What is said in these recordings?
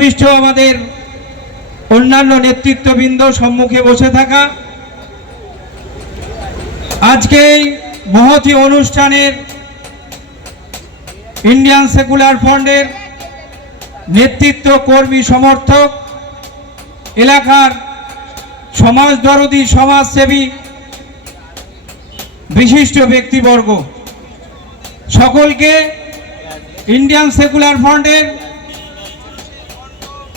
উপবিষ্ট আমাদের অন্যান্য নেতৃত্ববৃন্দ, সম্মুখে বসে থাকা, আজকে এই মহতী অনুষ্ঠানের ইন্ডিয়ান সেকুলার ফ্রন্টের নেতৃত্ব, কর্মী, সমর্থক, এলাকার সমাজদরদী, সমাজসেবী, বিশিষ্ট ব্যক্তিবর্গ, সকলকে ইন্ডিয়ান সেকুলার ফ্রন্টের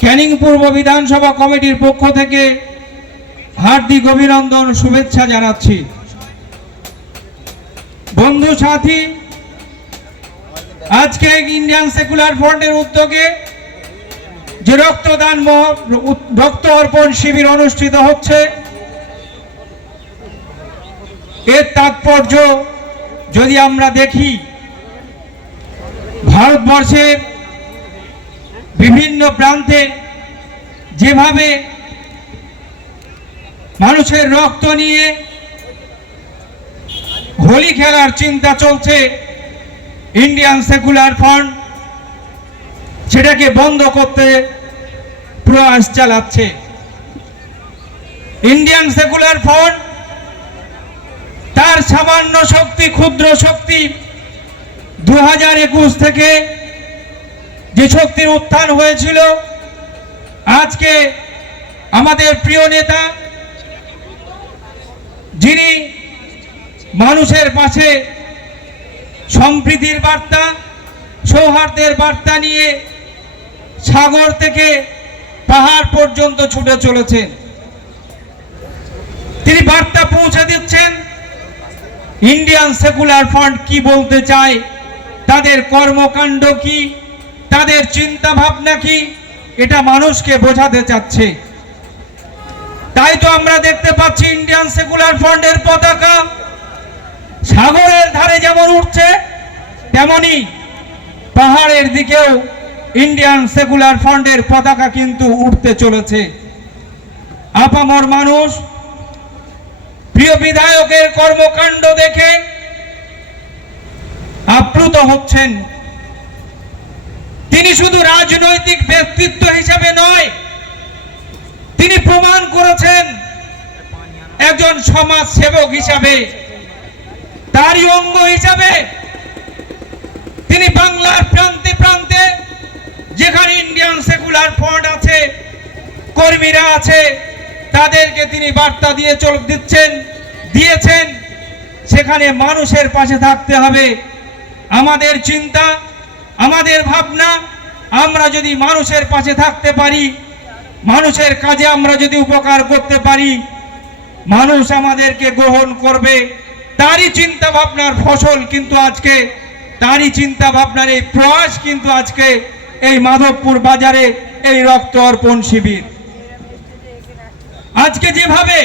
ক্যানিং পূর্ব বিধানসভা কমিটির পক্ষ থেকে হার্দিক অভিনন্দন, শুভেচ্ছা জানাচ্ছি। বন্ধু সাথী, আজকে ইন্ডিয়ান সেকুলার ফ্রন্টের উদ্যোগে যে রক্ত অর্পণ শিবির অনুষ্ঠিত হচ্ছে, এর তাৎপর্য যদি আমরা দেখি, ভারতবর্ষের বিভিন্ন প্রান্তে যেভাবে মানুষের রক্ত নিয়ে হোলি খেলার চিন্তা চলছে, ইন্ডিয়ান সেকুলার ফ্রন্ট সেটাকে বন্ধ করতে প্রয়াস চালাচ্ছে। ইন্ডিয়ান সেকুলার ফ্রন্ট তার সামান্য শক্তি, ক্ষুদ্র শক্তি, 2021 থেকে যে শক্তির উত্থান হয়েছিল, আজকে আমাদের প্রিয় নেতা, যিনি মানুষের পাশে সম্প্রীতির বার্তা, সৌহার্দ্যের বার্তা নিয়ে সাগর থেকে পাহাড় পর্যন্ত ছুটে চলেছেন, তিনি বার্তা পৌঁছে দিচ্ছেন ইন্ডিয়ান সেকুলার ফ্রন্ট কি বলতে চায়, তাদের কর্মকাণ্ড কি, তাদের চিন্তা ভাবনা কি, এটা মানুষকে বোঝাতে চাচ্ছে। তাই তো আমরা দেখতে পাচ্ছি ইন্ডিয়ান সেকুলার ফ্রন্টের পতাকা সাগরের ধারে যেমন উঠছে, তেমনি পাহাড়ের দিকেও ইন্ডিয়ান সেকুলার ফ্রন্টের পতাকা কিন্তু উঠতে চলেছে। আপামর মানুষ প্রিয় বিধায়কের কর্মকাণ্ড দেখে আপ্লুত হচ্ছেন। তিনি শুধু রাজনৈতিক ব্যক্তিত্ব হিসেবে নয়, তিনি প্রমাণ করেছেন একজন সমাজ সেবক হিসাবে, তারই অঙ্গ হিসাবে তিনি বাংলার প্রান্তে প্রান্তে যেখানে ইন্ডিয়ান সেকুলার ফ্রন্ট আছে, কর্মীরা আছে, তাদেরকে তিনি বার্তা দিয়েছেন সেখানে মানুষের পাশে থাকতে হবে। আমাদের চিন্তা, আমাদের ভাবনা, আমরা যদি মানুষের পাশে থাকতে পারি, মানুষের কাজে আমরা যদি উপকার করতে পারি, মানুষ আমাদেরকে গ্রহণ করবে। তারই চিন্তা ভাবনার ফসল কিন্তু আজকে, তারই চিন্তা ভাবনার এই প্রয়াস কিন্তু আজকে এই মাধবপুর বাজারে এই রক্ত অর্পণ শিবির। আজকে যেভাবে